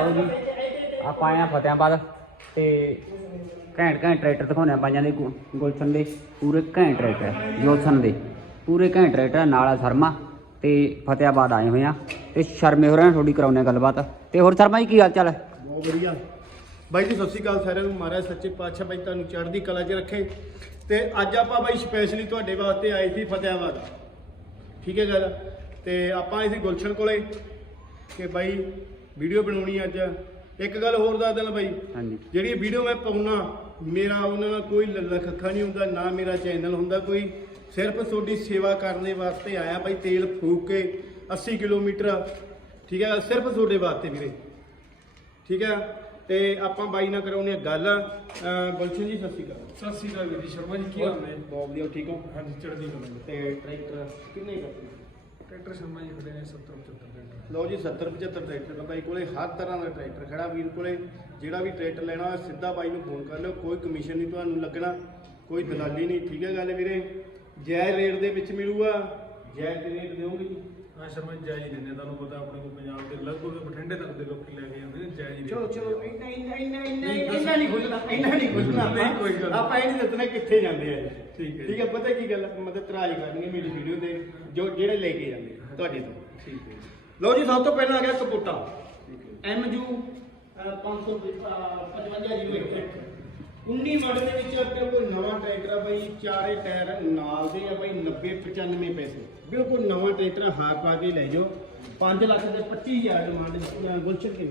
ਲਓ ਜੀ, ਆਪਾਂ ਆਏ ਆ ਫਤਿਆਬਾਦ ਤੇ ਘੈਂਟ ਘੈਂਟ ਟਰੈਕਟਰ ਦਿਖਾਉਣੇ ਆ ਪੰਜਾਂ ਦੇ ਗੁ- ਗੁਲਸ਼ਨ ਦੇ, ਪੂਰੇ ਘੈਂਟ ਟਰੈਕਟਰ ਜੋਲਸਨ ਦੇ, ਪੂਰੇ ਘੈਂਟ ਟਰੈਕਟਰ ਨਾਲ ਆ ਸ਼ਰਮਾ ਤੇ ਫਤਿਆਬਾਦ ਆਏ ਹੋਏ ਆ ਤੇ ਸ਼ਰਮੇ ਹੋਰਾਂ ਨਾਲ ਤੁਹਾਡੀ ਕਰਾਉਣੇ ਆ ਗੱਲਬਾਤ। ਤੇ ਹੋਰ ਸ਼ਰਮਾ ਜੀ, ਕੀ ਹਾਲ ਚਾਲ ਹੈ? ਬਹੁਤ ਵਧੀਆ। ਬਾਈ ਜੀ, ਸਤਿ ਸ਼੍ਰੀ ਅਕਾਲ ਸਾਰਿਆਂ ਨੂੰ। ਮਹਾਰਾਜ ਸੱਚੇ ਪਾਤਸ਼ਾਹ ਬਾਈ ਤੁਹਾਨੂੰ ਚੜ੍ਹਦੀ ਕਲਾ 'ਚ ਰੱਖੇ। ਤੇ ਅੱਜ ਆਪਾਂ ਬਾਈ ਸਪੈਸ਼ਲੀ ਤੁਹਾਡੇ ਵਾਸਤੇ ਆਏ ਸੀ ਫਤਿਆਬਾਦ। ਠੀਕ ਹੈ ਗੱਲ? ਤੇ ਆਪਾਂ ਆਏ ਸੀ ਗੁਲਸ਼ਨ ਕੋਲੇ। ਕਿ ਬਾਈ ਵੀਡੀਓ ਬਣਾਉਣੀ ਅੱਜ। ਇੱਕ ਗੱਲ ਹੋਰ ਦੱਸ ਦੇਣਾ ਬਾਈ। ਹਾਂਜੀ। ਜਿਹੜੀ ਵੀਡੀਓ ਮੈਂ ਪਾਉਣਾ ਮੇਰਾ ਉਹਨਾਂ ਨਾਲ ਕੋਈ ਲੱਲਾ ਖੱਖਾ ਨਹੀਂ ਹੁੰਦਾ ਨਾ ਮੇਰਾ ਚੈਨਲ ਹੁੰਦਾ ਕੋਈ। ਸਿਰਫ ਤੁਹਾਡੀ ਸੇਵਾ ਕਰਨ ਦੇ ਵਾਸਤੇ ਆਇਆ ਬਾਈ ਤੇਲ ਫੂਕ ਕੇ 80 ਕਿਲੋਮੀਟਰ। ਠੀਕ ਹੈ ਸਿਰਫ ਤੁਹਾਡੇ ਵਾਸਤੇ ਵੀਰੇ। ਠੀਕ ਹੈ ਤੇ ਆਪਾਂ ਬਾਈ ਨਾਲ ਕਰਾਉਣੀ ਗੱਲ। ਗੁਲਸ਼ਨ ਜੀ ਸਤਿ ਸ਼੍ਰੀ ਅਕਾਲ। ਸਤਿ ਸ਼੍ਰੀ ਅਕਾਲ ਵੀਰ ਜੀ ਸ਼ਰਮਾ ਜੀ ਕੀ ਹਾਲ ਨੇ? ਬਹੁਤ ਵਧੀਆ ਠੀਕ ਹੋ? ਹਾਂਜੀ ਚੜ੍ਹਦੀ ਕਲਾ। ਤੇ ਟਰੈਕਟਰ ਕਿੰਨੇ ਕਰਦੇ ਟਰੈਕਟਰ ਸ਼ਰਮਾ ਜੀ ਖੜੇ ਨੇ 70 75 ਟਰੈਕਟਰ। ਲਓ ਜੀ 70 75 ਟਰੈਕਟਰ ਦਾ ਬਾਈ ਕੋਲੇ ਹਰ ਤਰ੍ਹਾਂ ਦਾ ਟਰੈਕਟਰ ਖੜਾ ਵੀਰ ਕੋਲੇ। ਜਿਹੜਾ ਵੀ ਟਰੈਕਟਰ ਲੈਣਾ ਹੋਇਆ, ਸਿੱਧਾ ਬਾਈ ਨੂੰ ਫੋਨ ਕਰ ਲਿਓ। ਕੋਈ ਕਮਿਸ਼ਨ ਨਹੀਂ ਤੁਹਾਨੂੰ ਲੱਗਣਾ, ਕੋਈ ਦਲਾਲੀ ਨਹੀਂ। ਠੀਕ ਹੈ ਗੱਲ ਵੀਰੇ? ਜਾਇਜ਼ ਰੇਟ ਦੇ ਵਿੱਚ ਮਿਲੂਗਾ। ਜਾਇਜ਼ ਰੇਟ ਦਿਓਗੇ ਜੀ। ਹਾਂ ਸ਼ਰਮਾ ਜੀ ਜਾਇਜ਼ ਹੀ ਦਿੰਦੇ ਆ, ਤੁਹਾਨੂੰ ਪਤਾ ਆਪਣੇ ਕੋਲ ਪੰਜਾਬ ਦੇ ਲਗਭਗ ਬਠਿੰਡੇ ਤੱਕ ਦੇ ਲੋਕੀ ਲੈ ਕੇ ਜਾਂਦੇ ਨੇ ਜਾਇਜ਼ ਹੀ ਚਲੋ ਚਲੋ ਇੰਨਾ ਇੰਨਾ ਇੰਨਾ ਇੰਨਾ ਇੰਨਾ ਨਹੀਂ ਖੁੱਲਣਾ ਇੰਨਾ ਨਹੀਂ ਖੁੱਲਣਾ ਨਹੀਂ, ਕੋਈ ਗੱਲ ਨਹੀਂ। ਆਪਾਂ ਇਹ ਨਹੀਂ ਦੱਸਣਾ ਕਿੱਥੇ ਜਾਂਦੇ ਆ। ਠੀਕ ਹੈ ਜੀ। ਠੀਕ ਹੈ ਪਤਾ ਕੀ ਗੱਲ ਆ? ਮਤਲਬ ਤਰਾਜ ਕਰਨਗੇ ਮੇਰੀ ਵੀਡੀਓ ਤੇ ਜੋ ਜਿਹੜੇ ਲੈ ਕੇ ਜਾਂਦੇ ਤੁਹਾਡੇ ਤੋਂ ਠੀਕ ਹੈ ਲਓ ਜੀ ਸਭ ਤੋਂ ਪਹਿਲਾਂ ਆ ਗਿਆ ਕਪੂਟਾ MU 555 ਜੀ 19 ਮਾਡਲ ਦੇ ਵਿੱਚ ਆਪਣੇ ਕੋਲ ਨਵਾਂ ਟਰੈਕਟਰ ਆ ਬਾਈ, ਚਾਰੇ ਟਾਇਰ ਨਾਲ ਦੇ ਆ ਬਾਈ 90 95 ਪੈਸੇ। ਬਿਲਕੁਲ ਨਵਾਂ ਟਰੈਕਟਰ ਹਾਰ ਪਾ ਕੇ ਲੈ ਜਾਓ। 5 ਲੱਖ ਦੇ 25000 ਡਿਮਾਂਡ ਗੁਲਸ਼ਨ ਕੇ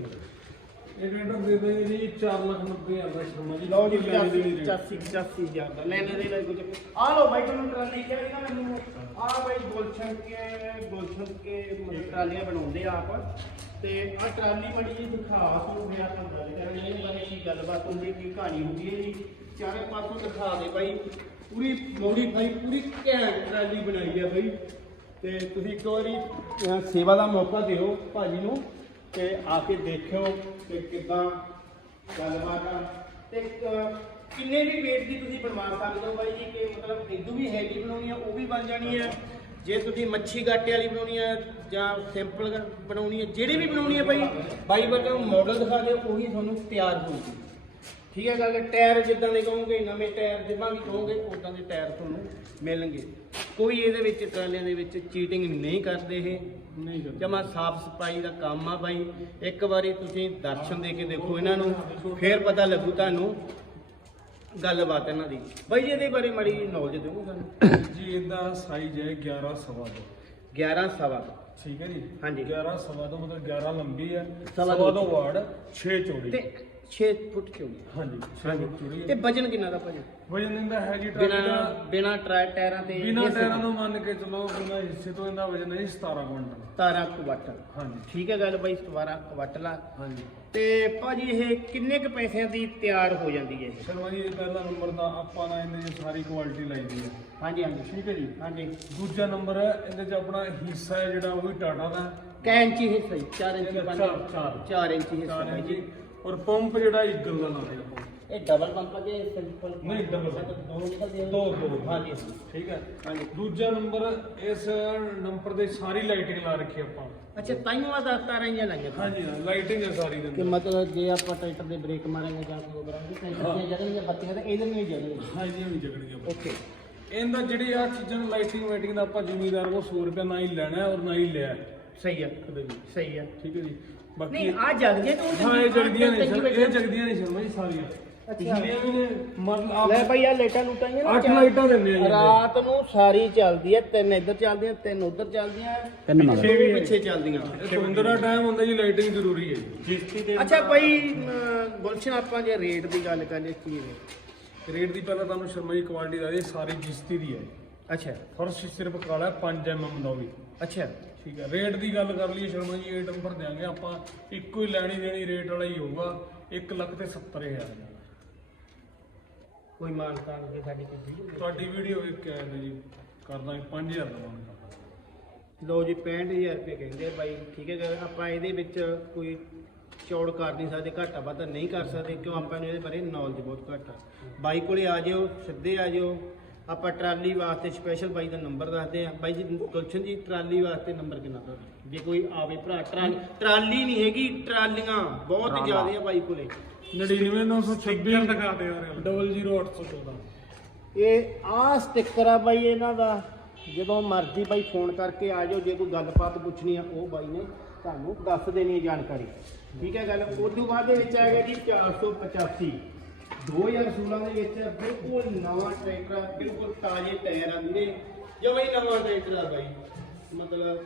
ਇਹ ਟਰੈਕਟਰ ਦੇ ਦੇ ਜੀ 4 ਲੱਖ 90 ਹਜ਼ਾਰ ਦਾ ਸ਼ਰਮਾ ਜੀ। ਲਓ ਜੀ ਲੈਣੇ ਦੇਣੇ ਰੇਟ। 85 85 ਹਜ਼ਾਰ ਦਾ। ਲੈਣੇ ਦੇ ਲਈ ਕੁਝ ਆ ਲਓ ਬਾਈ ਤੁਹਾਨੂੰ ਟਰਾਲੀ ਕਿਹਾ ਨਾ ਮੈਨੂੰ। ਆ ਬਾਈ ਗੁਲਸ਼ਨ ਕੇ ਗੁਲਸ਼ਨ ਕੇ ਮਤਲਬ ਟਰਾਲੀਆਂ ਬਣਾਉਂਦੇ ਆਪ। ਤੇ ਆ ਟਰਾਲੀ ਮੜੀ ਜੀ ਦਿਖਾ ਤੁਹਾਨੂੰ ਮੇਰਾ ਕੰਮ ਗੱਲ ਕਰਨੀ ਇਹਦੇ ਬਾਰੇ ਕੀ ਗੱਲਬਾਤ ਹੁੰਦੀ ਕੀ ਕਹਾਣੀ ਹੁੰਦੀ ਹੈ ਜੀ। ਚਾਰੇ ਪਾਸੋਂ ਦਿਖਾ ਦੇ ਬਾਈ। ਪੂਰੀ ਮੋਡੀਫਾਈ ਪੂਰੀ ਘੈਂਟ ਟਰਾਲੀ ਬਣਾਈ ਹੈ ਬਾਈ। ਤੇ ਤੁਸੀਂ ਇੱਕ ਵਾਰੀ ਸੇਵਾ ਦਾ ਮੌਕਾ ਦਿਓ ਭਾਜੀ ਨੂੰ। ਤੇ ਆ ਕੇ ਦੇਖਿਓ ਕਿ ਕਿਦਾਂ ਗੱਲਬਾਤ ਆ? ਤੇ ਅਹ, ਕਿੰਨੇ ਵੀ weight ਦੀ ਤੁਸੀਂ ਬਣਵਾ ਸਕਦੇ ਹੋ ਬਾਈ ਜੀ? ਕਿ ਮਤਲਬ ਇਦੋਂ ਵੀ ਹੈਵੀ ਬਣਾਉਣੀ ਆ ਉਹ ਵੀ ਬਣ ਜਾਣੀ ਹੈ ਜੇ ਤੁਸੀਂ ਮੱਛੀ ਗਾਟੇ ਵਾਲੀ ਬਣਾਉਣੀ ਆ ਜਾਂ ਸਿੰਪਲ ਬਣਾਉਣੀ ਹੈ ਜਿਹੜੀ ਵੀ ਬਣਾਉਣੀ ਹੈ ਬਾਈ ਬਾਈ ਵਰਗਾ ਮਾਡਲ ਦਿਖਾ ਦਿਓ ਉਹੀ ਤੁਹਾਨੂੰ ਤਿਆਰ ਹੋਊਗੀ। ਠੀਕ ਹੈ ਗੱਲ? ਟਾਇਰ ਜਿੱਦਾਂ ਦੇ ਕਹੋਗੇ ਨਵੇਂ ਟਾਇਰ ਜਿੱਦਾਂ ਵੀ ਕਹੋਗੇ ਉਦਾਂ ਦੇ ਟਾਇਰ ਤੁਹਾਨੂੰ ਮਿਲਣਗੇ। ਕੋਈ ਇਹਦੇ ਵਿੱਚ ਟਰਾਲਿਆਂ ਦੇ ਵਿੱਚ ਚੀਟਿੰਗ ਨਹੀਂ ਕਰਦੇ ਇਹ। ਨਹੀਂ ਕਰਦੇ। ਜਮਾ ਸਾਫ਼ ਸਫ਼ਾਈ ਦਾ ਕੰਮ ਆ ਬਾਈ। ਇੱਕ ਵਾਰੀ ਤੁਸੀਂ ਦਰਸ਼ਨ ਦੇ ਕੇ ਦੇਖੋ ਇਹਨਾਂ ਨੂੰ ਫੇਰ ਪਤਾ ਲੱਗੂ ਤੁਹਾਨੂੰ ਗੱਲਬਾਤ ਇਹਨਾਂ ਦੀ। ਬਾਈ ਜੀ ਇਹਦੇ ਬਾਰੇ ਮੜੀ ਨੌਲੇਜ ਦਿਓ ਸਾਨੂੰ ਜੀ ਇਹਦਾ ਸਾਈਜ਼ ਹੈ 11 ਸਵਾ ਦੋ। 11 ਸਵਾ ਠੀਕ ਹੈ ਜੀ? ਹਾਂਜੀ। 11 ਸਵਾ ਦੋ ਮਤਲਬ 11 ਲੰਬੀ ਹੈ। ਸਵਾ ਦੋ ਵਾਰਡ 6 ਚੌੜੀ। ਤੇ 6 ਫੁੱਟ ਚੌੜੀ ਹਾਂਜੀ 6 ਹਾਂਜੀ। ਚੌੜੀ ਤੇ ਵਜਨ ਕਿੰਨਾ ਦਾ ਭਾਜੀ? ਵਜਨ ਇਹਦਾ ਹੈ ਜੀ ਬਿਨਾ ਟਰਾਲੀ ਦਾ ਬਿਨਾ ਟਾਇਰਾਂ ਤੇ ਬਿਨਾਂ ਹਿੱਸੇ ਟਾਇਰਾਂ ਤੋਂ ਮੰਨ ਕੇ ਚਲੋ ਬਿਨਾਂ ਹਿੱਸੇ ਤੋਂ ਇਹਦਾ ਵਜਨ ਹੈ ਜੀ 17 ਕੁਇੰਟਲ। ਤਾਰਾਂ ਕੁਵੱਟ ਹਾਂਜੀ। ਠੀਕ ਹੈ ਗੱਲ ਬਾਈ 12 ਕੁਵੱਟ ਲਾ ਹਾਂਜੀ। ਤੇ ਭਾਜੀ ਇਹ ਕਿੰਨੇ ਕ ਪੈਸਿਆਂ ਦੀ ਤਿਆਰ ਹੋ ਜਾਂਦੀ ਹੈ ਇਹ? ਸ਼ਰਮਾ ਜੀ ਇਹ ਪਹਿਲਾ ਨੰਬਰ ਦਾ ਆਪਾਂ ਨਾ ਇਹਦੇ 'ਚ ਸਾਰੀ ਕੁਆਲਿਟੀ ਲਾਈ ਦੀ ਹੈ। ਹਾਂਜੀ ਹਾਂਜੀ। ਠੀਕ ਹੈ ਜੀ? ਹਾਂਜੀ। ਦੂਜਾ ਨੰਬਰ ਹੈ ਇਹਦੇ 'ਚ ਆਪਣਾ ਹਿੱਸਾ ਹੈ ਜਿਹੜਾ ਉਹ ਵੀ ਟਾਟਾ ਦਾ। ਹੈ। ਕੈ ਇੰਚੀ ਹਿੱਸਾ ਜੀ 4 ਇੰਚੀ ਇਹਦਾ ਪੰਜ ਚਾਰ- ਚਾਰ। 4 ਇੰਚੀ ਹਿੱਸਾ ਚਾਰ ਬਾਈ ਇੰਚੀ। ਜੀ ਔਰ ਪੰਪ ਜਿਹੜਾ ਈਗਲ ਦਾ ਲਾਉਂਦੇ ਆਪਾਂ। ਇਹ ਡਬਲ ਪੰਪ ਹੈ ਸਿੰਪਲ ਨਹੀਂ, double। ਦੋ ਨਿਕਲਦੇ ਦੋ ਦੋ ਹਾਂਜੀ ਠੀਕ ਹੈ। ਹਾਂਜੀ। ਦੂਜਾ ਨੰਬਰ ਇਸ ਨੰਬਰ ਦੇ ਸਾਰੀ ਲਾਈਟਿੰਗ ਲਾ ਰੱਖੀ ਆਪਾਂ। ਅੱਛਾ ਤਾਈਆਂ ਦਾ ਤਾਰਾਂ ਹੀ ਲਾਈਆਂ ਹਾਂਜੀ ਹਾਂ ਲਾਈਟਿੰਗ ਹੈ ਸਾਰੀ ਦੇ ਕਿ ਅੰਦਰ। ਮਤਲਬ ਜੇ ਆਪਾਂ ਟਰੈਕਟਰ ਦੇ ਬ੍ਰੇਕ ਮਾਰਾਂਗੇ ਜਾਂ ਕੋਈ ਕਰਾਂਗੇ ਟਰੈਕਟਰ ਦੀਆਂ ਜਗਣਗੀਆਂ ਬੱਤੀਆਂ ਤੇ ਇਹਦੇ ਨਹੀਂ ਜਗਣਗੀਆਂ ਹਾਂਜੀ ਵੀ ਜਗਣਗੇ ਆਪਾਂ। ਓਕੇ ਇਹਦਾ ਜਿਹੜੀ ਆ ਚੀਜ਼ਾਂ ਨੂੰ ਲਾਈਟਿੰਗ ਵਾਈਟਿੰਗ ਦਾ ਆਪਾਂ ਜ਼ਿਮੀਦਾਰ ਕੋ 100 ਰੁਪਏ ਨਾ ਹੀ ਲੈਣਾ ਹੈ ਔਰ ਨਾ ਹੀ ਲਿਆ। ਹੈ, ਸਹੀ ਹੈ ਕਦੇ ਵੀ। ਸਹੀ ਹੈ ਠੀਕ ਹੈ ਜੀ। ਬਾਕੀ ਨਹੀਂ ਆ ਜਗਦੀਆਂ ਤੇ ਉਹ ਹਾਂ ਇਹ ਜਗਦੀਆਂ ਨਹੀਂ ਟੈਂਕੀ ਸਰ ਵਿੱਚ- ਇਹ ਜਗਦੀਆਂ ਨਹੀਂ ਸ਼ਰਮਾ ਜੀ ਸਾਰੀਆਂ। ਅੱਛਾ। ਪਿਛਲੀਆਂ ਵੀ ਨੇ ਮਤਲਬ ਆਪ ਲੈ ਭਾਈ ਆ ਲੇਟਾਂ ਲੂਟਾਂ ਹੀ ਅੱਠ ਲਾਈਟਾਂ ਦਿੰਦੇ ਆ ਜੀ ਰਾਤ ਨੂੰ ਸਾਰੀ ਚੱਲਦੀ ਹੈ ਤਿੰਨ ਇੱਧਰ ਚੱਲਦੀਆਂ ਤਿੰਨ ਉੱਧਰ ਚੱਲਦੀਆਂ ਤਿੰਨ ਮਗਰ। ਪਿੱਛੇ ਵੀ ਪਿੱਛੇ ਚੱਲਦੀਆਂ। ਸੁੰਦਰ ਦਾ ਟਾਈਮ ਹੁੰਦਾ ਜੀ ਲਾਈਟਿੰਗ ਜ਼ਰੂਰੀ ਹੈ। ਜੀ ਅੱਛਾ ਭਾਈ ਅਮ, ਗੁਲਸ਼ਨ ਆਪਾਂ ਜੇ ਰੇਟ ਦੀ ਗੱਲ ਕਰੀਏ ਕੀ ਰੇਟ? ਰੇਟ ਦੀ ਪਹਿਲਾਂ ਤੁਹਾਨੂੰ ਸ਼ਰਮਾ ਜੀ ਕੁਆਲਿਟੀ ਦਾ ਇਹ ਸਾਰੀ ਜਿਸਤੀ ਦੀ ਹੈ। ਅੱਛਾ। ਫਰਸ਼ ਸਿਰਫ ਕਾਲਾ 5 ਐਮਐਮ ਦਾ ਵੀ। ਅੱਛਾ। ਠੀਕ ਹੈ। ਰੇਟ ਦੀ ਗੱਲ ਕਰ ਲਈਏ ਸ਼ਰਮਾ ਜੀ ਇਹ ਨੰਬਰ ਦੇਾਂਗੇ ਆਪਾਂ। ਇੱਕੋ ਹੀ ਲੈਣੀ ਦੇਣੀ ਰੇਟ ਵਾਲਾ ਹੀ ਹੋਊਗਾ। 1 ਲੱਖ ਤੇ 70 ਹਜ਼ਾਰ ਦਾ। ਕੋਈ ਮਾਨਤਾ ਨਹੀਂ ਸਾਡੀ ਕੋਈ ਵੀਡੀਓ ਤੁਹਾਡੀ ਵੀਡੀਓ ਵੇਖ ਕੇ ਆਏ ਨੇ ਜੀ। ਕਰਦਾ 5000 ਦਾ ਮਾਨ ਕਰਦਾ ਲੋ ਜੀ 65000 ਰੁਪਏ ਕਹਿੰਦੇ ਆ ਬਾਈ। ਠੀਕ ਹੈ ਗੱਲ ਆਪਾਂ ਇਹਦੇ ਵਿੱਚ ਕੋਈ ਚੌੜ ਕਰ ਨਹੀਂ ਸਕਦੇ ਘਾਟਾ ਵਾਧਾ ਨਹੀਂ ਕਰ ਸਕਦੇ ਕਿਉਂ ਆਪਾਂ ਨੂੰ ਇਹਦੇ ਬਾਰੇ ਨੌਲੇਜ ਬਹੁਤ ਘੱਟ ਆ। ਬਾਈ ਕੋਲੇ ਆ ਜਿਓ ਸਿੱਧੇ ਆ ਜਿਓ। ਆਪਾਂ ਟਰਾਲੀ ਵਾਸਤੇ ਸਪੈਸ਼ਲ ਬਾਈ ਦਾ ਨੰਬਰ ਦੱਸਦੇ ਆ ਬਾਈ ਜੀ ਗੁਲਸ਼ਨ ਜੀ ਟਰਾਲੀ ਵਾਸਤੇ ਨੰਬਰ ਕਿੰਨਾ ਤੁਹਾਡਾ? ਜੇ ਕੋਈ ਆਵੇ ਭਰਾ ਟਰਾਲੀ ਟਰਾਲੀ ਨਹੀਂ ਹੈਗੀ ਟਰਾਲੀਆਂ ਬਹੁਤ ਟਰਾਲਾ। ਜ਼ਿਆਦੀਆਂ ਬਾਈ ਕੋਲੇ। 99926 ਦਿਖਾ ਦੇ ਯਾਰ 00814 ਇਹ ਆ ਸਟicker ਆ ਬਾਈ ਇਹਨਾਂ ਦਾ। ਜਦੋਂ ਮਰਜ਼ੀ ਬਾਈ ਫੋਨ ਕਰਕੇ ਆ ਜਾਓ ਜੇ ਕੋਈ ਗੱਲਬਾਤ ਪੁੱਛਣੀ ਆ ਉਹ ਬਾਈ ਨੇ ਤੁਹਾਨੂੰ ਦੱਸ ਦੇਣੀ ਹੈ ਜਾਣਕਾਰੀ। ਠੀਕ ਹੈ ਗੱਲ? ਉਦੋਂ ਬਾਅਦ ਦੇ ਵਿੱਚ ਆ ਗਿਆ ਜੀ 485 2016 ਦੇ ਵਿੱਚ ਬਿਲਕੁਲ ਨਵਾਂ ਟਰੈਕਟਰ ਆ, ਬਿਲਕੁਲ ਤਾਜ਼ੇ ਟਾਇਰ ਆ ਵੀਰੇ। ਜਮਾਂ ਹੀ ਨਵਾਂ ਟਰੈਕਟਰ ਆ ਬਾਈ। ਮਤਲਬ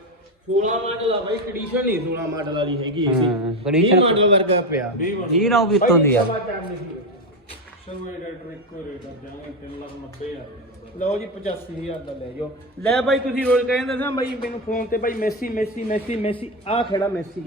16 ਮਾਡਲ ਆ ਬਾਈ ਕੰਡੀਸ਼ਨ ਨਹੀਂ 16 ਮਾਡਲ ਵਾਲੀ ਹੈਗੀ ਹਾਂ, ਇਹ condition- ਮਾਡਲ ਵਰਗਾ ਪਿਆ। ਜੀ ਨਾ ਉਹ ਵੀ ਉੱਤੋਂ ਦੀ ਆ। ਸਵਾ ਚਾਰ ਨਹੀਂ ਸ਼ਰਮਾ ਜੀ ਡਾਕਟਰ ਇੱਕੋ ਰੇਟ ਕਰ ਜਾਵਾਂਗੇ 390000 ਲਓ ਜੀ 85000 ਦਾ ਲੈ ਜਾਓ। ਲੈ ਬਾਈ ਤੁਸੀਂ ਰੋਜ਼ ਕਹਿੰਦੇ ਨਾ ਬਾਈ ਮੈਨੂੰ ਫੋਨ ਤੇ ਬਾਈ ਮੈਸੀ ਮੈਸੀ ਮੈਸੀ ਮੈਸੀ ਆ ਖੜਾ ਮੈਸੀ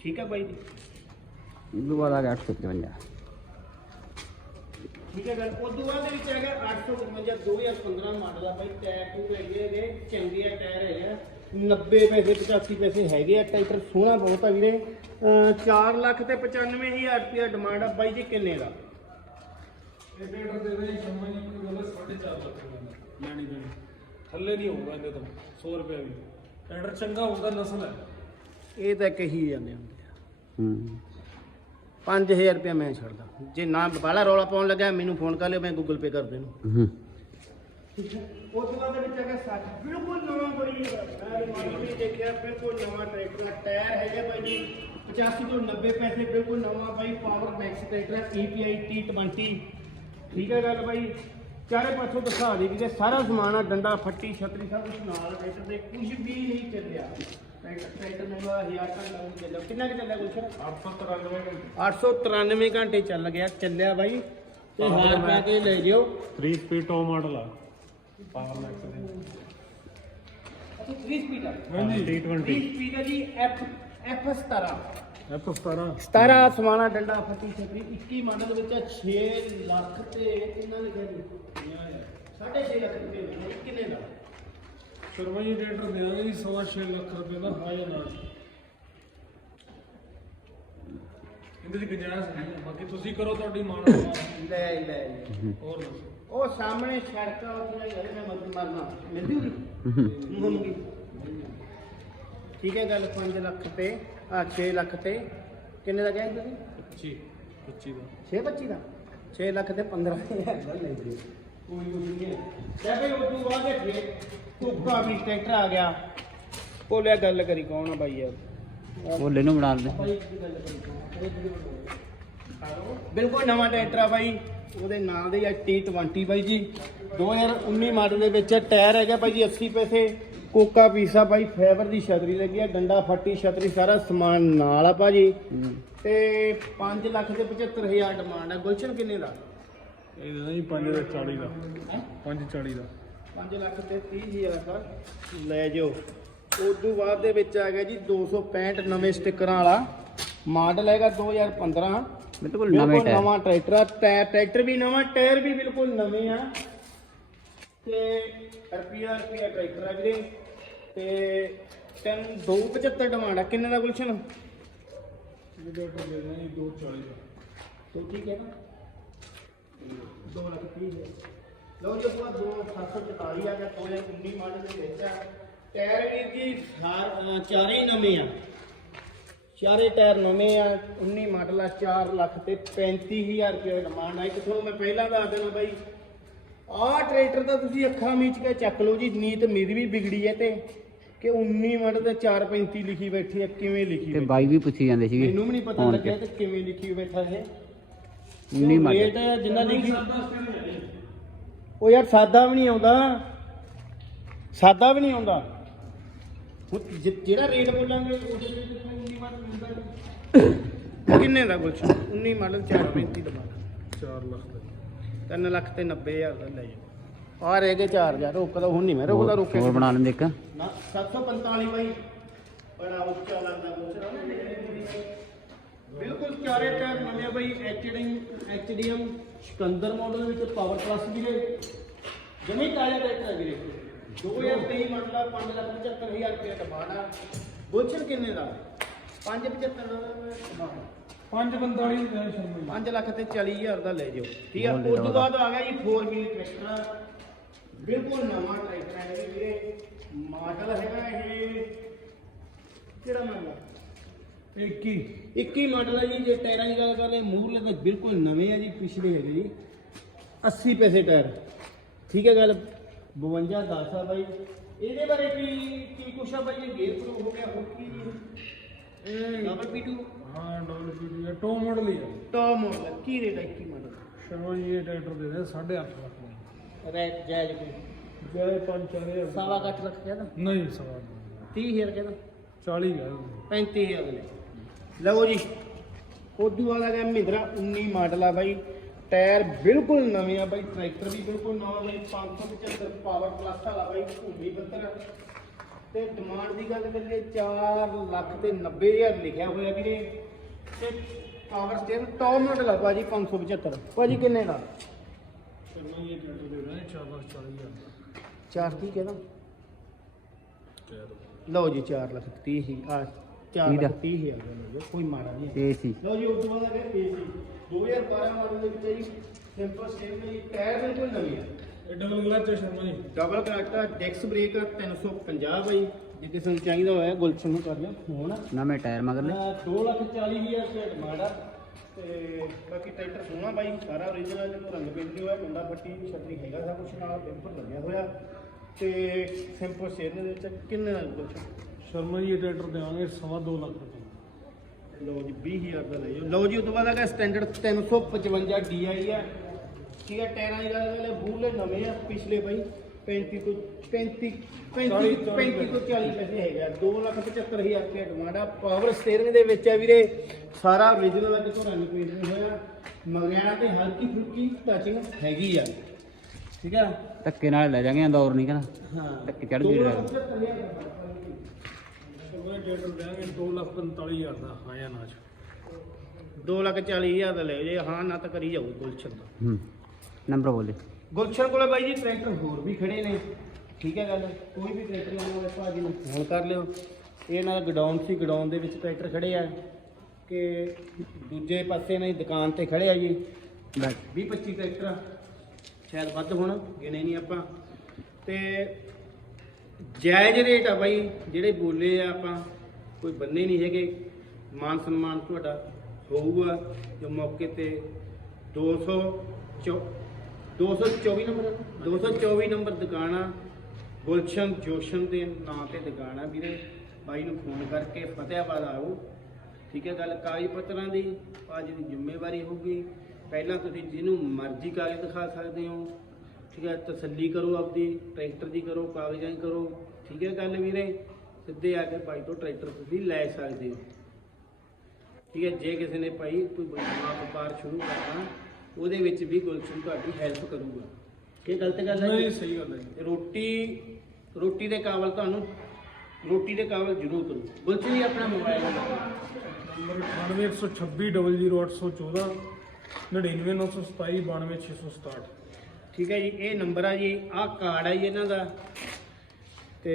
ਠੀਕ ਹੈ ਬਾਈ ਜੀ? ਗਿਆ 855 ਠੀਕ ਹੈ ਗੱਲ ਉਦੋਂ ਬਾਅਦ ਦੇ ਵਿੱਚ ਹੈਗਾ 855 2015 ਮਾਡਲ ਆ ਬਾਈ। ਟਾਇਰ ਟੂ ਹੈਗੇ ਹੈਗੇ ਚੰਗੇ ਆ ਟਾਇਰ ਹੈਗੇ ਆ। 90 ਪੈਸੇ 85 ਪੈਸੇ ਹੈਗੇ ਆ ਟਰੈਕਟਰ ਸੋਹਣਾ ਬਹੁਤ ਆ ਵੀਰੇ। 4 ਲੱਖ ਤੇ 95000 ਰੁਪਇਆ ਡਿਮਾਂਡ ਆ ਬਾਈ ਜੀ ਕਿੰਨੇ ਦਾ? ਇਹ ਟਰੈਕਟਰ ਦੇ ਦੇ ਸ਼ਰਮਾ ਜੀ ਕੋਈ ਗੱਲ 4.5 ਲੱਖ ਰੁਪਏ ਲੈਣੀ ਦੇਣੀ। ਥੱਲੇ ਨਹੀਂ ਹੋਊਗਾ ਇਹਦੇ ਤੋਂ 100 ਰੁਪਏ ਵੀ। ਟਰੈਕਟਰ ਚੰਗਾ ਹੋਊਗਾ ਨਸਲ ਹੈ। ਇਹ ਤਾਂ ਕਹੀ ਜਾਂਦੇ ਹੁੰਦੇ ਆ। ਹੂੰ। 5000 ਰੁਪਇਆ ਮੈਂ ਛੱਡਦਾ। ਜੇ ਨਾ ਬਾਲਾ ਰੌਲਾ ਪਾਉਣ ਲੱਗਾ ਮੈਨੂੰ ਫੋਨ ਕਰ ਲਿਓ ਮੈਂ ਗੂਗਲ ਪੇ ਕਰ ਦੇਣਾ। ਹੂੰ। ਉਸ ਤੋਂ ਬਾਅਦ ਵਿੱਚ ਹੈਗਾ 60 ਬਿਲਕੁਲ ਨਵਾਂ ਬੜੀ ਮੈਂ ਮਾਡਲ ਵੀ ਦੇਖਿਆ ਬਿਲਕੁਲ ਨਵਾਂ ਟਰੈਕਟਰ। ਟਾਇਰ ਹੈਗੇ ਭਾਈ ਜੀ 85 ਤੋਂ 90 ਪੈਸੇ ਬਿਲਕੁਲ ਨਵਾਂ ਭਾਈ power Max tractor EPI T20 ਠੀਕ ਹੈ ਗੱਲ ਭਾਈ। ਚਾਰੇ ਪਾਸੋਂ ਦਿਖਾ ਦੇ ਕਿ ਸਾਰਾ ਸਮਾਨ ਆ ਡੰਡਾ ਫੱਟੀ ਛਤਰੀ ਸਭ ਕੁਝ ਨਾਲ ਟਰੈਕਟਰ ਦੇ ਕੁਝ ਵੀ ਨਹੀਂ ਚੱਲਿਆ। ਟਰੈਕਟਰ ਆ ਹਜ਼ਾਰ ਤੱਕ ਲਾਉਣ ਚੱਲਿਆ ਕਿੰਨਾ ਕਿ ਚੱਲਿਆ ਕੁਛ? 893 ਘੰਟੇ 893 ਘੰਟੇ ਚੱਲ ਗਿਆ ਚੱਲਿਆ ਬਾਈ। ਤੇ ਹਾਰ ਪਾ ਕੇ ਲੈ ਜਿਓ। 3 ਸਪੀਡ ਟੋ ਮਾਡਲ ਆ। ਪਾਵਰ ਮੈਕਸ ਦੇ ਅੱਛਾ 3 ਸਪੀਡ ਆ। ਹਾਂਜੀ 3 ਸਪੀਡ ਹੈ ਜੀ F F17 F17 17 ਸਮਾਨਾ ਡੰਡਾ ਫੱਟੀ ਛਤਰੀ। 21 ਮਾਡਲ ਵਿੱਚ 6 ਲੱਖ ਤੇ ਇਹਨਾਂ ਨੇ ਕਹਿੰਦੇ 6.5 ਲੱਖ ਰੁਪਏ ਨੇ। ਕਿੰਨੇ ਦਾ। ਸ਼ਰਮਾ ਜੀ ਟਰੈਕਟਰ ਦੇਵਾਂਗੇ ਜੀ 6.5 ਲੱਖ ਰੁਪਏ ਦਾ ਹਾਇਆ ਨਾਲ। ਇਹਦੇ ਚ ਗੁੰਜਾਇਸ਼ ਹੈ ਬਾਕੀ ਤੁਸੀਂ ਕਰੋ ਤੁਹਾਡੀ ਮਾਣ ਲੈ ਲੈ ਲੈ। ਹੋਰ ਉਹ ਸਾਹਮਣੇ ਸੜਕ ਆ ਉੱਥੇ ਘਰੇ ਮੈਂ ਮਰ। ਮਰਨਾ ਮਿਲਦੀ ਹੋਗੀ ਮੰਗੀ ਠੀਕ ਹੈ ਗੱਲ 5 ਲੱਖ ਤੇ ਆ 6 ਲੱਖ ਤੇ। ਕਿੰਨੇ ਦਾ ਗਿਆ ਤੁਸੀਂ? 25 25 ਦਾ। 6 25 ਦਾ? 6 ਲੱਖ ਤੇ 15000 ਦਾ ਲੈ ਜੀ। ਕੋਈ ਕੁਝ ਨਹੀਂ ਹੈ। ਲੈ ਬਈ ਉਸ ਤੋਂ ਬਾਅਦ ਇਹ ਫੇਰ ਕੋਕਾ ਵੀ ਟਰੈਕਟਰ ਆ ਗਿਆ। ਬੋਲਿਆ ਗੱਲ ਕਰੀ ਕੌਣ ਆ ਬਾਈ ਯਾਰ? ਭੋਲੇ ਨੂੰ ਬਣਾ ਕੌਣ? ਬਿਲਕੁਲ ਨਵਾਂ ਟਰੈਕਟਰ ਆ ਬਾਈ। ਉਹਦੇ ਨਾਂ ਦੇ ਆ T20 ਬਾਈ ਜੀ। 2019 ਮਾਡਲ ਦੇ ਵਿੱਚ ਟਾਇਰ ਹੈਗਾ ਬਾਈ ਜੀ 80 ਪੈਸੇ। ਕੋਕਾ ਪੀਸਾ ਬਾਈ ਫਾਈਬਰ ਦੀ ਛਤਰੀ ਲੱਗੀ ਆ ਡੰਡਾ ਫੱਟੀ ਛਤਰੀ ਸਾਰਾ ਸਮਾਨ ਨਾਲ ਆ ਭਾਜੀ। ਤੇ 5 ਲੱਖ ਤੇ 75000 ਡਿਮਾਂਡ ਆ। ਗੁਲਸ਼ਨ ਕਿੰਨੇ ਦਾ? ਇਹ ਦੇਣਾ ਜੀ 5 ਦਾ 40 ਦਾ। ਹੈ? 540 ਦਾ। 5 ਲੱਖ ਤੇ 30000 ਦਾ। ਲੈ ਜਾਓ। ਉਦੋਂ ਬਾਅਦ ਦੇ ਵਿੱਚ ਆ ਗਿਆ ਜੀ 265 ਨਵੇਂ ਸਟickਰਾਂ ਵਾਲਾ। ਮਾਡਲ ਹੈਗਾ 2015 ਬਿਲਕੁਲ ਨਵੇਂ ਬਿਲਕੁਲ ਟਾਇਰ। ਨਵਾਂ ਟਰੈਕਟਰ ਆ। ਟਾਇਰ ਟਰੈਕਟਰ ਵੀ ਨਵਾਂ ਟਾਇਰ ਵੀ ਬਿਲਕੁਲ ਨਵੇਂ ਆ। ਤੇ ਰੁਪਿਆ ਰੁਪਿਆ ਟਰੈਕਟਰ ਆ ਵੀਰੇ। ਤੇ ਤਿੰਨ 275 ਡਿਮਾਂਡ ਆ। ਕਿੰਨੇ ਦਾ ਗੁਲਸ਼ਨ? ਇਹ ਟਰੈਕਟਰ ਦੇ ਦੇਣਾ ਜੀ 240 ਦਾ। ਤੇ ਠੀਕ ਹੈ ਨਾ 2 ਲੱਖ 30 ਹਜ਼ਾਰ। ਲਓ ਜੀ ਉਹ 2744 ਆ ਗਿਆ 2019 ਮਾਡਲ ਦੇ ਵਿੱਚ ਆ। ਟਾਇਰ ਵੀਰ ਜੀ ਚਾਰੇ ਹੀ ਨਵੇਂ ਆ। ਚਾਰੇ ਟਾਇਰ ਨਵੇਂ ਆ 19 ਮਾਡਲ ਆ 4 ਲੱਖ ਤੇ 35000 ਰੁਪਏ ਡਿਮਾਂਡ ਆ। ਇੱਕ ਤੁਹਾਨੂੰ ਮੈਂ ਪਹਿਲਾਂ ਦੱਸ ਦੇਣਾ ਬਾਈ ਆਹ ਟਰੈਕਟਰ ਤਾਂ ਤੁਸੀਂ ਅੱਖਾਂ ਮੀਚ ਕੇ ਚੱਕ ਲਓ ਜੀ ਨੀਤ ਮੇਰੀ ਵੀ ਵਿਗੜੀ ਹੈ ਤੇ ਕਿ 19 ਮਾਡਲ ਤੇ 435 ਲਿਖੀ ਬੈਠੀ ਹੈ ਕਿਵੇਂ ਲਿਖੀ ਤੇ ਬੈਠੀ ਬਾਈ ਵੀ ਪੁੱਛੀ ਜਾਂਦੇ ਸੀਗੇ। ਮੈਨੂੰ ਵੀ ਨਹੀਂ ਪਤਾ ਲੱਗਿਆ ਤੇ ਕਿ ਕਿਵੇਂ ਲਿਖੀ ਬੈਠਾ ਇਹ। ਉਨੀ ਮਾਡਲ ਰੇਟ ਜਿੰਨਾ ਲਿਖੀ ਉਹ ਯਾਰ ਸਾਦਾ ਵੀ ਨਹੀਂ ਆਉਂਦਾ। ਸਾਦਾ ਵੀ ਨਹੀਂ ਆਉਂਦਾ। ਹੁਣ ਜਿ- ਜਿਹੜਾ ਰੇਟ ਬੋਲਾਂਗੇ ਉਹਦੇ ਵਿੱਚ ਤਾਂ 19 ਮਾਡਲ ਮਿਲਦਾ ਨਹੀਂ। ਕਿੰਨੇ ਦਾ ਕੁਛ? 19 ਮਾਡਲ 435 ਦਾ 4 ਲੱਖ ਦਾ। 3 ਲੱਖ ਤੇ 90000 ਦਾ ਲੈ ਜਾਓ। ਆ ਰਹਿ ਗਏ 4000 ਰੋਕਦਾ ਹੁਣ ਨਹੀਂ ਮੈਂ ਰੋਕਦਾ ਰੋਕੇ ਹੋਰ ਬਣਾ ਲੈਂਦੇ ਇੱਕ? ਨਾ 745 ਬਾਈ। ਬੜਾ ਉੱਚਾ ਲੱਗਦਾ ਦੂਸਰਾ ਬਿਲਕੁਲ ਚਾਰੇ ਟਾਇਰ ਨਵੇਂ ਬਾਈ ਐਚਡੀ ਐਚਡੀਐਮ ਸਿਕੰਦਰ ਮਾਡਲ ਵਿੱਚ ਪਾਵਰ ਪਲੱਸ ਵੀਰੇ ਜਮੀ ਤਾਜ਼ਾ ਟਰੈਕਟਰ ਹੈ ਵੀਰੇ। 2023 ਮਾਡਲ ਆ 575000 ਰੁਪਏ ਡਿਮਾਂਡ ਆ ਬੋਚਰ ਕਿੰਨੇ ਦਾ? 575 ਦਾ ਡਿਮਾਂਡ 545 ਦੇ ਸ਼ਰਮਾ ਜੀ 5 ਲੱਖ ਤੇ 40000 ਦਾ ਲੈ ਜਾਓ। ਠੀਕ ਆ? ਉਸ ਤੋਂ। ਬਾਅਦ ਆ ਗਿਆ ਜੀ 4 ਵੀਲ ਟਰੈਕਟਰ ਬਿਲਕੁਲ ਨਵਾਂ ਟਰੈਕਟਰ ਹੈ ਇਹ ਵੀਰੇ। ਮਾਡਲ ਹੈਗਾ ਇਹ। ਕਿਹੜਾ ਮਾਡਲ 21 21 ਮਾਡਲ ਹੈ ਜੀ ਜੇ ਟਾਇਰਾਂ ਦੀ ਗੱਲ ਕਰਦੇ ਮੂਹਰਲੇ ਤਾਂ ਬਿਲਕੁਲ ਨਵੇਂ ਆ ਜੀ ਪਿਛਲੇ ਹੈਗੇ ਜੀ। 80 ਪੈਸੇ ਟਾਇਰ। ਠੀਕ ਹੈ ਗੱਲ? 52 10 ਆ ਬਾਈ। ਇਹਦੇ ਬਾਰੇ ਕੀ ਕੀ ਕੁਛ ਆ ਬਾਈ? ਇਹ ਗੇਅਰ ਪ੍ਰੋ ਹੋ ਗਿਆ ਹੋਰ ਕੀ ਡਬਲ ਪੀ2 ਹਾਂ ਡਬਲ ਪੀਟੀ ਹੈ ਟੋ ਮਾਡਲ ਹੀ ਹੈ। ਟੌਪ ਮਾਡਲ ਕੀ ਰੇਟ ਹੈ 21 ਮਾਡਲ ਸ਼ਰਮਾ ਜੀ ਇਹ ਟਰੈਕਟਰ ਦੇ ਦੇ 8.5 ਲੱਖ ਦਾ। ਰੈਟ ਜਾਇਜ਼ ਕੋਈ। ਜਾਏ 5-4000 ਸਵਾ ਕੱਟ ਲੱਖ ਕਹਿੰਦਾ? ਨਹੀਂ ਸਵਾ 30000 ਕਹਿੰਦਾ? 40 ਹੈ 35000 ਦੇ ਲਓ ਜੀ ਉਦੋਂ ਬਾਅਦ ਆ ਗਿਆ ਮਹਿੰਦਰਾ 19 ਮਾਡਲ ਆ ਬਾਈ। ਟਾਇਰ ਬਿਲਕੁਲ ਨਵੇਂ ਆ ਬਾਈ ਟਰੈਕਟਰ ਵੀ ਬਿਲਕੁਲ ਨਵਾਂ ਬਾਈ। 575 ਪਾਵਰ ਪਲੱਸ ਵਾਲਾ ਬਾਈ ਭੂਮੀ ਪੱਤਰ ਤੇ ਡਿਮਾਂਡ ਦੀ ਗੱਲ ਕਰੀਏ 4 ਲੱਖ ਤੇ 90000 ਲਿਖਿਆ ਹੋਇਆ ਵੀਰੇ। ਤੇ ਪਾਵਰ ਸਟੇਅਰ ਟੌਪ ਮਾਡਲ ਆ ਭਾਜੀ 575 ਭਾਜੀ ਕਿੰਨੇ ਦਾ? ਜੀ ਇਹ ਟਰੈਕਟਰ ਦੇ ਰਹੇ 4 ਲੱਖ 40 ਹਜ਼ਾਰ। ਦਾ 4 ਕੀ ਕਹਿੰਦਾ ਕਹਿ ਦੋ? ਲਓ ਜੀ 4 ਲੱਖ 30 ਹੀ ਆ 4 ਠੀਕ ਆ। ਲੱਖ 30 ਹਜ਼ਾਰ ਦਾ ਕੋਈ ਮਾੜਾ ਨਹੀਂ ਹੈ। ਤੇ ਸੀ ਲਓ ਜੀ ਉਸ ਤੋਂ ਬਾਅਦ ਆ ਗਿਆ ਏਸੀ। 2012 ਮਾਡਲ ਦੇ ਵਿੱਚ ਹੈ ਜੀ ਸਿੰਪਲ ਸਟੇਮ ਜੀ ਟਾਇਰ ਬਿਲਕੁਲ ਨਵੇਂ ਆ। ਡਬਲ ਗਲਚ ਹੈ ਸ਼ਰਮਾ ਜੀ। ਡਬਲ ਕਨੈਕਟਰ ਡੈਕਸ ਬ੍ਰੇਕ 350 ਬਾਈ। ਜੇ ਕਿਸੇ ਨੂੰ ਚਾਹੀਦਾ ਹੋਇਆ ਗੁਲਸ਼ਨ ਨੂੰ ਕਰ ਲਿਓ ਫੋਨ। ਨਵੇਂ ਟਾਇਰ ਮਗਰਲੇ 2 ਲੱਖ 40 ਹਜ਼ਾਰ ਰੁਪਏ ਡਿਮਾਂਡ ਆ। ਤੇ ਬਾਕੀ ਟਰੈਕਟਰ ਸੋਹਣਾ ਬਾਈ ਸਾਰਾ ਓਰੀਜਨਲ ਜਿਹਨੂੰ ਰੰਗ ਪੇਂਟ ਹੋਇਆ ਮੁੰਡਾ ਪੱਟੀ ਛਤਰੀ ਹੈਗਾ ਸਭ ਕੁਝ ਨਾਲ ਪੇਪਰ ਲੱਗਿਆ ਹੋਇਆ। ਤੇ ਸਿੰਪਲ ਸਟੇਮ ਦੇ ਵਿੱਚ ਕਿੰਨੇ ਦਾ ਗੁਲਸ਼ਨ? ਸ਼ਰਮਾ ਜੀ ਇਹ ਟਰੈਕਟਰ ਦੇਵਾਂਗੇ ਸਵਾ 2 ਲੱਖ ਰੁਪਏ। ਲਓ ਜੀ 20000 ਦਾ ਲੈ ਜਾਓ। ਲਓ ਜੀ ਉਸ ਤੋਂ ਬਾਅਦ ਹੈਗਾ ਸਟੈਂਡਰਡ 355 DI ਆ। ਠੀਕ ਹੈ ਟਾਇਰਾਂ ਦੀ ਗੱਲ ਕਰੀਏ ਬੂਲੇ ਨਵੇਂ ਆ ਪਿਛਲੇ ਬਾਈ 35 ਤੋਂ 35 35 35 ਤੋਂ 40 ਪੈਸੇ ਹੈਗੇ ਆ 275000 ਰੁਪਏ ਡਿਮਾਂਡ ਆ। ਪਾਵਰ ਸਟੀਅਰਿੰਗ ਦੇ ਵਿੱਚ ਆ ਵੀਰੇ ਸਾਰਾ origignal ਆ ਕਿਤੋਂ ਰੰਗ ਪੇਂਟ ਨਹੀਂ ਹੋਇਆ ਮਗਿਆਣਾ ਤੇ ਹਲਕੀ ਫੁਲਕੀ ਟੱਚਿੰਗ ਹੈਗੀ ਆ। ਠੀਕ ਆ? ਧੱਕੇ ਨਾਲ ਲੈ ਜਾਗੇ ਅੰਦੌਰ ਨਹੀਂ ਕਹਿੰਦਾ ਹਾਂ। ਧੱਕੇ ਚੜ੍ਹਦੀ ਦੋ ਰਹਿ ਲੱਖ ਪਝੱਤਰ ਹਜ਼ਾਰ ਦਾ ਸ਼ਰਮਾ ਜੀ ਟਰੈਕਟਰ ਦੇਵਾਂਗੇ 2 ਲੱਖ 45 ਹਜ਼ਾਰ ਦਾ ਹਾਂ ਜਾਂ ਨਾ ਚ। ਦੋ ਲੱਖ 40 ਹਜ਼ਾਰ ਦਾ ਲੈ ਜੇ ਹਾਂ ਨਾ ਤਾਂ ਕਰੀ ਜਾਓ ਗੁਲਸ਼ਨ ਦਾ ਹੂੰ। ਨੰਬਰ ਬੋਲੇ। ਗੁਲਸ਼ਨ ਕੋਲੇ ਬਾਈ ਜੀ ਟਰੈਕਟਰ ਹੋਰ ਵੀ ਖੜੇ ਨੇ। ਠੀਕ ਹੈ ਗੱਲ, ਕੋਈ ਵੀ ਟਰੈਕਟਰ ਲੈਣਾ ਹੋਵੇ ਭਾਜੀ ਨੂੰ ਫੋਨ ਕਰ ਲਿਓ। ਇਹ ਇਹਨਾਂ ਦਾ ਗਡਾਊਨ ਸੀ, ਗਡਾਊਨ ਦੇ ਵਿੱਚ ਟਰੈਕਟਰ ਖੜੇ ਆ। ਕਿ ਦੂਜੇ ਪਾਸੇ ਇਹਨਾਂ ਦੀ ਦੁਕਾਨ ਤੇ ਖੜੇ ਆ ਜੀ। ਬਸ 20 25 ਟਰੈਕਟਰ ਸ਼ਾਇਦ ਵੱਧ ਹੋਣ, ਗਿਣੇ ਨਹੀਂ ਆਪਾਂ। ਤੇ ਜਾਇਜ਼ ਰੇਟ ਆ ਬਾਈ, ਜਿਹੜੇ ਬੋਲੇ ਆ ਆਪਾਂ, ਕੋਈ ਬੰਨੇ ਨਹੀਂ ਹੈਗੇ। ਮਾਨ ਸਨਮਾਨ ਤੁਹਾਡਾ ਹੋਊਗਾ, ਜੋ ਮੌਕੇ ਤੇ 200 224 ਨੰਬਰ 224 ਨੰਬਰ ਦੁਕਾਨ ਆ ਗੁਲਸ਼ਨ, ਜੋਸ਼ਨ ਦੇ ਨਾਂ ਤੇ ਦੁਕਾਨ ਆ ਵੀਰੇ। ਬਾਈ ਨੂੰ ਫੋਨ ਕਰਕੇ ਫਤਿਆਬਾਦ ਆਓ। ਠੀਕ ਹੈ, ਗੱਲ ਕਾਗਜ਼ ਪੱਤਰਾਂ ਦੀ। ਭਾਜੀ ਦੀ ਜ਼ਿੰਮੇਵਾਰੀ ਹੋਊਗੀ। ਪਹਿਲਾਂ ਤੁਸੀਂ ਜਿਹਨੂੰ ਮਰਜ਼ੀ ਕਾਗਜ਼ ਦਿਖਾ ਸਕਦੇ ਹੋ। ਠੀਕ ਹੈ, ਤਸੱਲੀ ਕਰੋ ਆਪਦੀ, ਟਰੈਕਟਰ ਦੀ ਕਰੋ, ਕਾਗਜ਼ਾਂ ਦੀ ਕਰੋ। ਠੀਕ ਹੈ ਗੱਲ ਵੀਰੇ? ਸਿੱਧੇ ਆ ਕੇ ਭਾਈ ਤੋਂ ਟਰੈਕਟਰ ਤੁਸੀਂ ਲੈ ਸਕਦੇ ਹੋ। ਠੀਕ ਹੈ, ਜੇ ਕਿਸੇ ਨੇ ਭਾਈ ਕੋਈ ਵਪਾਰ ਸ਼ੁਰੂ ਕਰਨਾ ਉਹਦੇ ਵਿੱਚ ਵੀ ਗੁਲਸ਼ਨ ਤੁਹਾਡੀ ਹੈਲਪ ਕਰੂਗਾ। ਇਹ ਗਲਤ ਗੱਲ ਹੈ ਨਹੀਂ? ਸਹੀ ਗੱਲ ਹੈ ਜੀ। ਰੋਟੀ ਰੋਟੀ ਦੇ ਕਾਬਲ ਤੁਹਾਨੂੰ ਰੋਟੀ ਦੇ ਕਾਬਲ ਜ਼ਰੂਰ ਕਰੋ ਗੁਲਸ਼ਨ ਜੀ ਆਪਣਾ ਮੋਬਾਈਲ ਨੰਬਰ 9816 00814 99927 92667 ਠੀਕ ਹੈ ਜੀ ਇਹ ਨੰਬਰ ਆ ਜੀ ਆਹ ਕਾਰਡ ਆ ਜੀ ਇਹਨਾਂ ਦਾ। ਤੇ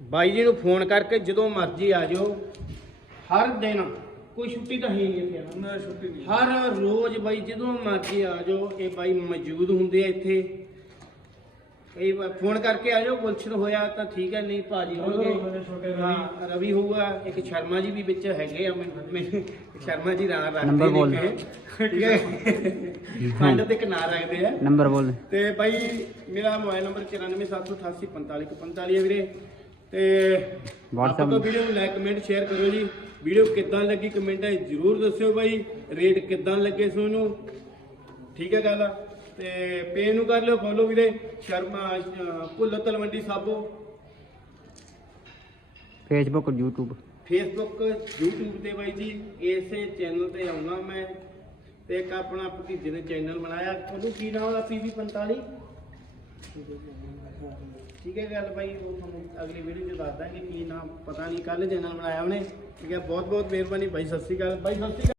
ਬਾਈ ਜੀ ਨੂੰ ਫੋਨ ਕਰਕੇ ਜਦੋਂ ਮਰਜ਼ੀ ਆ ਜਾਓ। ਹਰ ਦਿਨ ਕੋਈ ਛੁੱਟੀ ਤਾਂ ਹੈ ਨਹੀਂ ਇੱਥੇ। ਨਾ। ਨਾ ਛੁੱਟੀ ਨਹੀਂ। ਹਰ ਰੋਜ਼ ਬਾਈ ਜਦੋਂ ਮਰਜ਼ੀ ਆ ਜਾਓ ਇਹ ਬਾਈ ਮੌਜੂਦ ਹੁੰਦੇ ਆ ਇੱਥੇ। ਕਈ ਵਾਰ ਫੋਨ ਕਰਕੇ ਆ ਜਾਓ ਗੁਲਸ਼ਨ ਹੋਇਆ ਤਾਂ ਠੀਕ ਹੈ ਨਹੀਂ ਭਾਜੀ ਹੋਣਗੇ, ਛੋਟੇ। ਹਾਂ ਰਵੀ ਹੋਊਗਾ ਇੱਕ ਸ਼ਰਮਾ ਜੀ ਵੀ ਵਿੱਚ ਹੈਗੇ ਆ ਮੈਨੂੰ ਮੈਨੂੰ ਸ਼ਰਮਾ ਜੀ ਨਾਂ ਰੱਖਦੇ ਨੰਬਰ ਨੇ ਬੋਲ। ਠੀਕ ਹੈ। ਫੰਡ ਤੇ ਇੱਕ ਨਾਂ ਰੱਖਦੇ ਆ। ਨੰਬਰ ਬੋਲ ਤੇ ਭਾਈ ਮੇਰਾ ਮੋਬਾਈਲ ਨੰਬਰ 9478845545 ਹੈ ਵੀਰੇ। ਤੇ WhatsApp ਆਪਾਂ ਤੋਂ ਵੀਡੀਓ ਨੂੰ ਲਾਈਕ ਕਮੈਂਟ ਸ਼ੇਅਰ ਕਰੋ ਜੀ। ਵੀਡੀਓ ਕਿੱਦਾਂ ਲੱਗੀ ਕਮੈਂਟਾਂ ਜ਼ਰੂਰ ਦੱਸਿਓ ਭਾਈ ਰੇਟ ਕਿੱਦਾਂ ਲੱਗੇ ਤੁਹਾਨੂੰ ਠੀਕ ਹੈ ਗੱਲ ਤੇ ਪੇਜ ਨੂੰ ਕਰ ਲਿਓ ਫੋਲੋ ਵੀਰੇ Sharma Bhullar Talwandi Sabo. Facebook YouTube Facebook YouTube ਤੇ ਬਾਈ ਜੀ ਇਸੇ ਚੈਨਲ ਤੇ ਆਉਣਾ ਮੈਂ। ਤੇ ਇੱਕ ਆਪਣਾ ਭਤੀਜੇ ਨੇ ਚੈਨਲ ਬਣਾਇਆ। ਉਹਨੂੰ ਕੀ ਨਾਮ ਉਹਦਾ PV45 ਠੀਕ ਹੈ ਗੱਲ ਬਾਈ ਉਹ ਤੁਹਾਨੂੰ ਅਗਲੀ ਵੀਡੀਓ 'ਚ ਦੱਸ ਦਾਂਗੇ ਕੀ ਨਾਮ, ਪਤਾ ਨਹੀਂ ਕੱਲ ਚੈਨਲ ਬਣਾਇਆ ਉਹਨੇ। ਠੀਕ ਹੈ ਬਹੁਤ ਬਹੁਤ ਮਿਹਰਬਾਨੀ ਬਾਈ ਸਤਿ ਸ਼੍ਰੀ ਅਕਾਲ। ਬਾਈ ਸਤਿ ਸ਼੍ਰੀ ਅਕਾਲ।